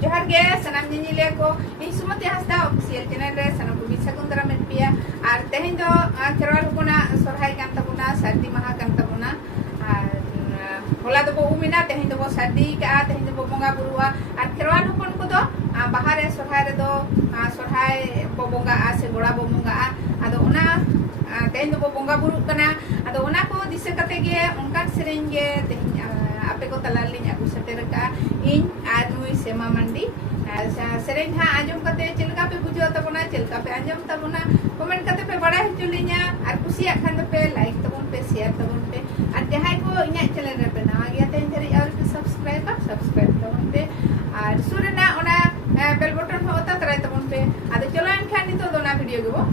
जोहार गे सनाम निले को इन सुमति हांसदा ऑफिशियल चैनल रे सनाम को बिसागुन दरा मेन पिया आर तेहेन दो खेरवाल हुकुना सोहराई कान तबुना सर्दी माहा कान तबुना आर होला दो उमिना तेहेन दो सर्दी का तेहेन दो बोंगा बुरुआ आर खेरवाल हुकुन को दो बाहर रे सोहराई रे दो सोहराई बो बोंगा आ से गोड़ा बो बोंगा आदो उना तेहेन दो बोंगा बुरु कना आदो उना को दिसे कते गे उनका सेरेंज गे आपे को तलालिन आगु सेटेर का इन आर नुई सेमा मंडी सेरेंज हा आंजम कते चिलका पे बुझो तबना चिलका पे आंजम तबना कमेंट कते पे बड़ा हिचुलिना आर कुसिया खान पे लाइक तबन पे शेयर तबन पे आर जहां को इना चैनल रे पे नवा गया तेन जरी और सब्सक्राइब तबन पे आर सुरना ओना बेल बटन हो होता तराय तबन पे आदो चलो एनखान नितो दोना वीडियो गो